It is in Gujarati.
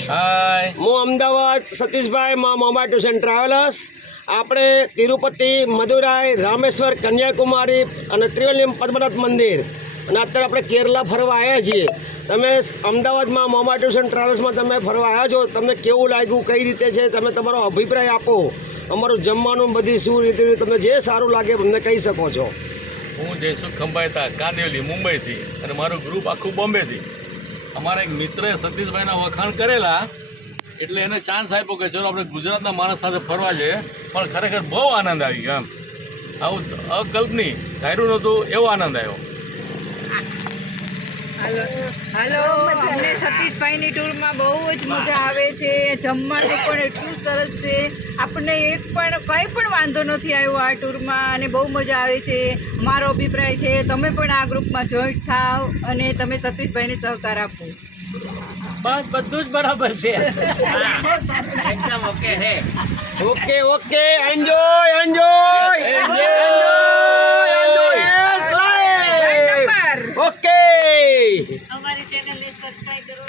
હાય હું અમદાવાદ સતીશભાઈ મોમા ટૂર્સ એન્ડ ટ્રાવેલર્સ. આપણે તિરુપતિ, મદુરાઈ, રામેશ્વર, કન્યાકુમારી અને ત્રિવેલિયમ પદ્મનાથ મંદિર અને અત્યારે આપણે કેરલા ફરવા આવ્યા છીએ. તમે અમદાવાદમાં મોમા ટૂર્સ એન્ડ ટ્રાવેલ્સમાં તમે ફરવા આવ્યા છો, તમને કેવું લાગ્યું, કઈ રીતે છે, તમે તમારો અભિપ્રાય આપો. અમારું જમવાનું બધી શું રીતે તમને જે સારું લાગે અમને કહી શકો છો. હું જયસુખ ખંભાઈતા, કાંદિવલી, મુંબઈથી, અને મારું ગ્રુપ આખું બોમ્બેથી. અમારા એક મિત્રએ સતીશભાઈના વખાણ કરેલા એટલે એને ચાન્સ આપ્યો કે ચલો આપણે ગુજરાતના માણસ સાથે ફરવા જઈએ. પણ ખરેખર બહુ આનંદ આવી ગયો. આવું અકલ્પનીય ધાર્યું નહોતું એવો આનંદ આવ્યો. હાલો, અમને સતીશભાઈની ટૂરમાં બહુ જ મજા આવે છે. જમવાનું પણ એટલું સરસ છે, આપણને કંઈ પણ વાંધો નથી આવ્યો આ ટૂરમાં અને બહુ મજા આવે છે. મારો અભિપ્રાય છે તમે પણ આ ગ્રુપમાં જોઈન્ટ થાવ અને તમે સતીશભાઈને સહકાર આપો. બસ બધું જ બરાબર છે. એકદમ ઓકે છે. Okay enjoy okay. અમારી ચેનલને સબસ્ક્રાઇબ કરો.